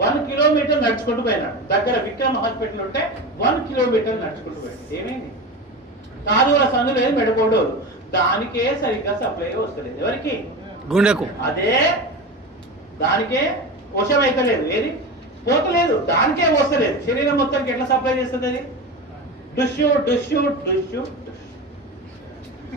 one kilometre నడుచుకుంటూ పోయినాడు దగ్గర విక్రమ్ హాస్పిటల్ ఉంటే వన్ కిలోమీటర్ నడుచుకుంటూ పోయాడు ఏమైంది కాదు ఆ సందు లేదు మెడకోడూరు దానికే సరిగ్గా సప్లై వస్తలేదు ఎవరికి గుండెకు అదే దానికే అయితలేదు ఏది పోతలేదు దానికే వస్తలేదు శరీరం మొత్తానికి ఎట్లా సప్లై చేస్తుంది అది డుష్యూ డుష్యూ డుష్యూ డుష్యు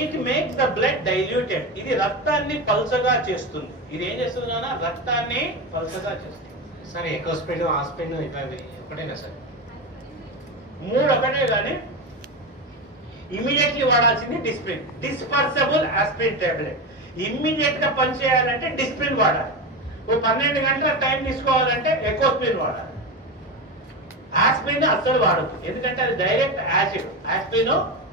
it makes the blood diluted ఇది రక్తాన్ని పల్చగా చేస్తుంది ఇది ఏం చేస్తుంది అన్న రక్తాన్ని పల్చగా చేస్తుంది సార్ ఏ హాస్పిటల్ హాస్పిటల్ ఒకటేనా సార్ మూడు ఒకటే కానీ immediately వాడాల్సింది Disprin dispersible aspirin tablet immediate గా పనిచేయాలంటే డిస్ప్లిన్ వాడాలి ఓ పన్నెండు గంటల టైం తీసుకోవాలంటే ఎకోస్పిన్ వాడాలి ఆస్పిరిన్ అస్సలు వాడదు ఎందుకంటే అది డైరెక్ట్ యాసిడ్ ఆస్పిరిన్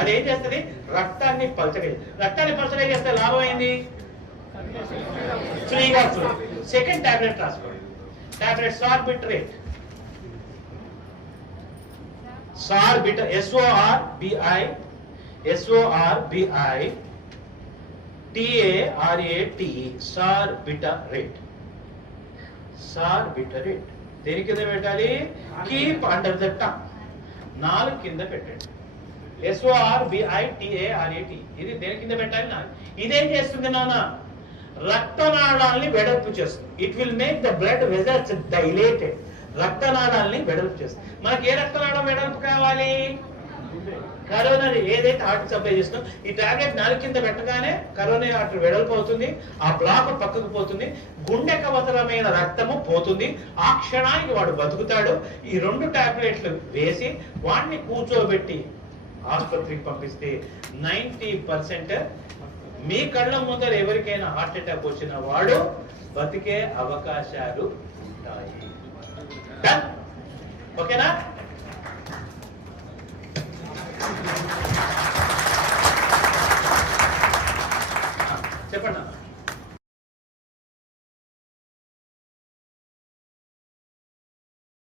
అది ఏం చేస్తుంది రక్తాన్ని పల్చరే రక్తాన్ని పల్చరే చేస్తే లాభం అయింది ఫ్రీగా సెకండ్ టాబ్లెట్ రాసుకోండి tablet Sorbitrate సార్బిట S O R B I S O R B I T A R A T sorbitrate sorbitrate దేని కింద పెట్టాలి కీప్ అండర్ ద టంగ్ నాలుగు కింద పెట్టండి ఎస్ఓఆర్బిఐటిఏఆర్ఏటి ఇది దేని కింద పెట్టాలి నా ఇదేం చేస్తుంది నాన్న రక్తనాళాల్ని వెడల్పు చేస్తుంది it will make the blood vessels dilated రక్తనాళాలని వెడల్పు చేస్తుంది మనకి ఏ రక్తనాళం వెడల్పు కావాలి కరోనరీ ఏదైతే హార్ట్ సప్లై చేస్తుందో ఈ టాబ్లెట్ నాలుగు కింద పెట్టగానే కరోనా హార్ట్ వెడల్పు అవుతుంది ఆ బ్లాక్ పక్కకు పోతుంది గుండె కవతరమైన రక్తము పోతుంది ఆ క్షణానికి వాడు బతుకుతాడు ఈ రెండు టాబ్లెట్లు వేసి వాడిని కూర్చోబెట్టి ఆసుపత్రికి పంపిస్తే నైంటీ పర్సెంట్ మీ కళ్ళ ముందర ఎవరికైనా హార్ట్ అటాక్ వచ్చిన వాడు బతికే అవకాశాలు ఉంటాయి ఓకేనా చెప్పండి